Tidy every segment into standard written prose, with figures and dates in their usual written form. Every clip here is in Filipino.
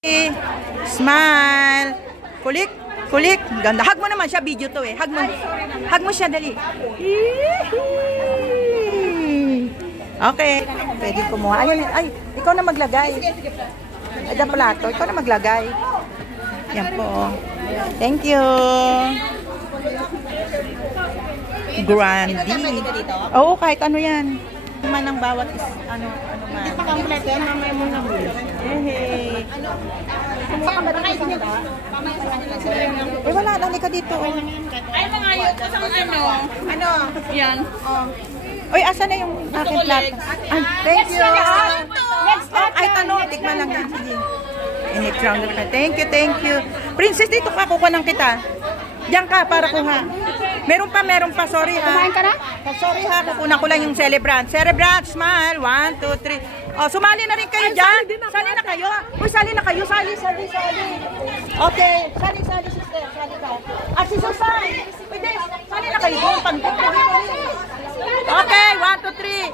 Smile. Kulik. Kulik. Ganda. Hug mo naman siya. Video to eh. Hug mo. Hug mo siya. Dali. Okay. Pwede kumuha. Ay, ikaw na maglagay. Ay, da plato. Ikaw na maglagay. Yan po. Thank you. Grandi. Oo, kahit ano yan. Man ang bawat ano man. Ito kompleto yan, mamaya mo na muna. Eh, wala, dali ka dito. Ay, mga yun, kasang ano, yan. Uy, asa na yung aking plato? Ay, thank you. Ay, tanong, tikman lang yan. Sige. Next round na. Thank you. Princess, dito ka, kukuha ng kita. Diyan ka, para kuha. Meron pa. Sorry ha. Kumain ka na? Sorry ha, kukunan ko lang yung celebrant. Celebrant, smile. 1, 2, 3. Oh, sumali na rin kayo dyan. Sali na kayo. Uy, sali na kayo. Sali. Okay. Sali, sister. Sali ka. At si Susan. Pwede, sali na kayo. Okay, 1, 2, 3.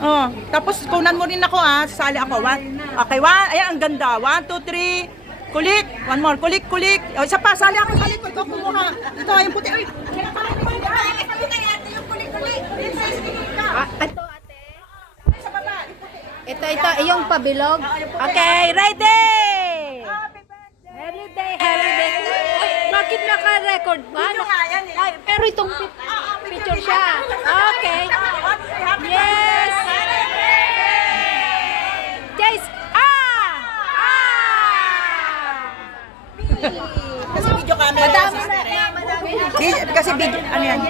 Oh, tapos kunan mo rin ako ha. Sali ako. 1. Okay, 1. Ayan, ang ganda. 1, 2, 3. Kulik. One more. Kulik. O, isa pa. Sali ako. Ikaw kumuha. Ito ay yung puti. Ay. Ito, ate. Ito, yung pabilog. Okay, ready! Happy birthday. Uy, bakit naka-record ba? Ay, pero itong picture siya. Okay. Yes. Guys, Kasi video camera. Kasi video, ano yan?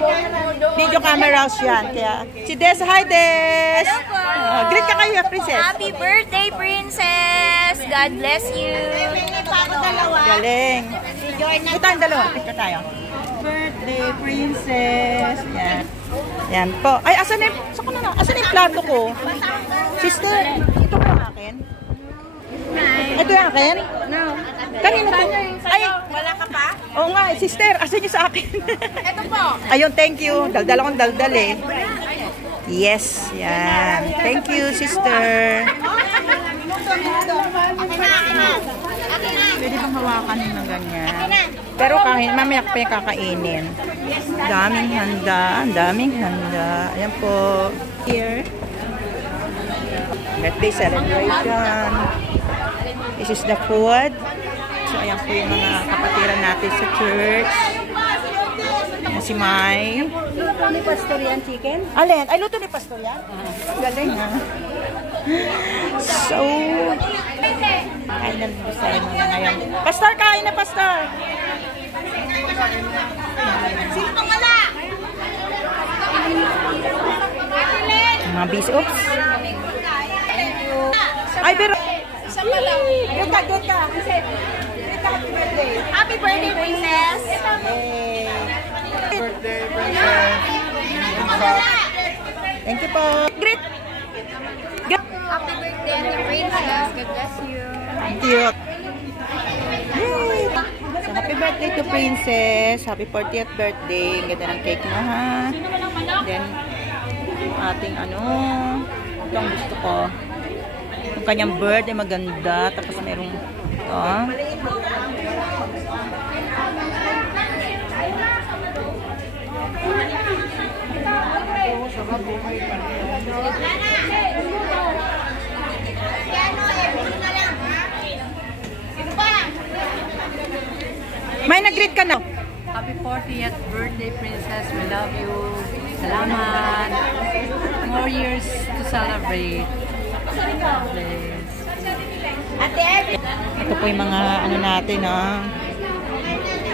Video camera yan. Kaya, si Des, hi Des! Greet ka kayo, princess. Happy birthday, princess! God bless you! Galing. Ito tayong dalawa. Picture tayo. Birthday, princess. Yan. Yan po. Ay, asan na yung plato ko? Sister, ito po akin? Ito yung akin? No. Kanina po. Ay, Wala ka pa? oo nga, sister, asan niyo sa akin? Ito po. Ayun, thank you. Daldal akong daldal eh. Yes, yan. Thank you, sister. Pwede bang hawakan ng ganyan? Pero kahit mamaya pa yung kakainin. Daming handa. Ayan po. Here. Birthday celebration. This is the food. So, ayan po yung mga kapatiran natin sa church. Ayan si Mai. luto ni Pastor yan, chicken? Alin? Ay, luto ni Pastor yan? Galing ha. So, kain na gusto mga ngayon. Pastor, kain na, Pastor! Sino pang wala? Mga busy. Oops! Ay, pero... Isa pa lang. Good ka. Happy birthday, princess! Birthday, princess. Thank you po. Great. Happy birthday, princess! God bless you! Cute. Yay! So, happy birthday to Princess. Happy 40th birthday. Ang ganda ng cake mo, ha? Then, ating ito ang gusto ko. Yung kanyang birthday, maganda. Tapos merong ito. May nag-greet ka na. Happy 40th birthday, princess. We love you. Salamat. More years to celebrate. God bless. Ito po yung mga natin,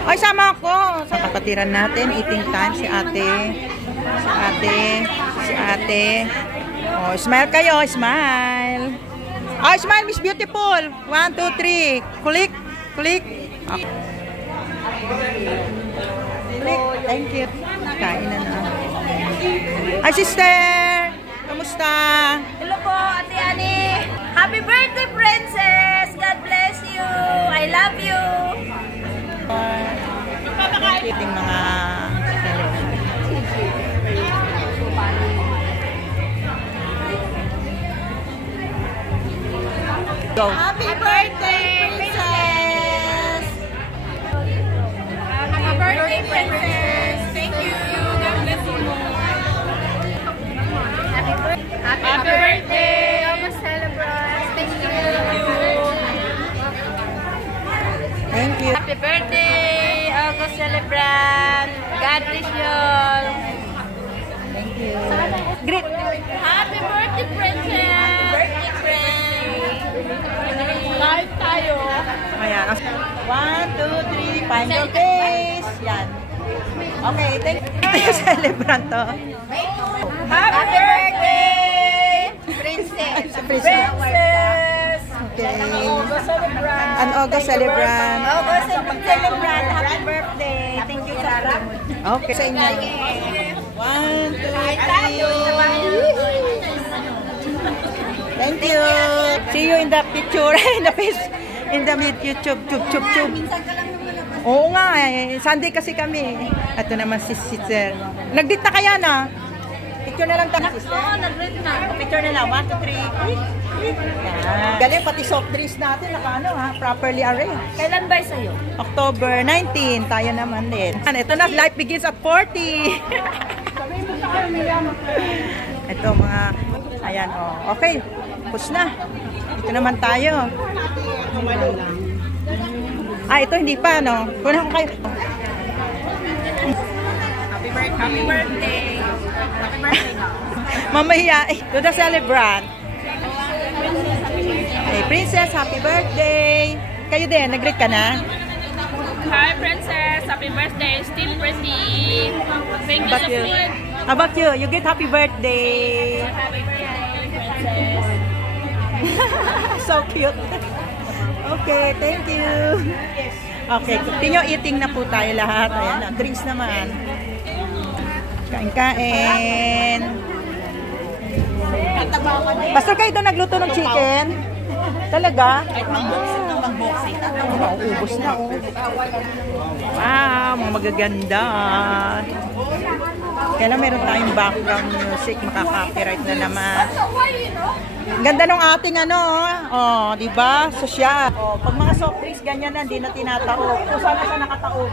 Ay, sama ako. Sa kapatiran natin, eating time, si ate. Oh, smile kayo, smile. Oh, smile, Miss Beautiful. 1, 2, 3. Kulik. Okay. Thank you. Kain na. Hi, sister! Kamusta? Hello po, Ate Annie! Happy birthday, princess! God bless you! I love you! Yung mga go. Happy Happy birthday, princess! Happy birthday, princess! Thank you. God bless you more. Happy birthday, August celebrants. Thank you. Thank you. Happy birthday, August celebrant. God bless you. Thank you. Great. Happy birthday, princess. Birthday, princess. Live tayo. Ayan. 1, 2, 3. Find your face. Yan. Okay, thank you. Ito yung celebrant to. Happy birthday, princess. Princess. Okay. August celebrant. An August celebrant. August celebrant. Happy birthday. Thank you, Sarah. Okay. Sa inyo. 1, 2, 3. Thank you. See you in the picture. In the face. In the YouTube. Chub. Oo nga eh. Sunday kasi kami. Ito naman si sister. Nag-date na kaya na? Picture na lang tayo, sister. Oo, nag-read na. Picture na lang. 1, 2, 3. Yan. Galing, pati soft drinks natin. Naka properly arranged. Kailan ba sa'yo? October 19. Tayo naman din. Ito na. Life begins at 40. Ito mga... Ayan, oh. Okay. Push na. Ito naman tayo. Ito hindi pa, no? Kuna ko kayo. Happy birthday. Happy birthday na. Mamaya, to the celebrant. Hey, princess, happy birthday. Kayo din, nag-greet ka na? Hi, princess. Happy birthday. Still pretty. Thank you so much. How about you? You get happy birthday. Happy birthday, princess. So cute. Okay, thank you. Okay, continue eating na po tayo lahat. Ayan na, drinks naman. Kain-kain. Pastor, kayo doon nagluto ng chicken? Talaga? Ubus na, oh. Wow, mga magaganda. Kaya lang meron tayong background music, makaka-copyright na naman. Ganda nung ating ano, oh, di ba? Sosyal. Oh, pag mga soft drinks ganyan na, hindi na tinataob. Kung sana siya nakataob.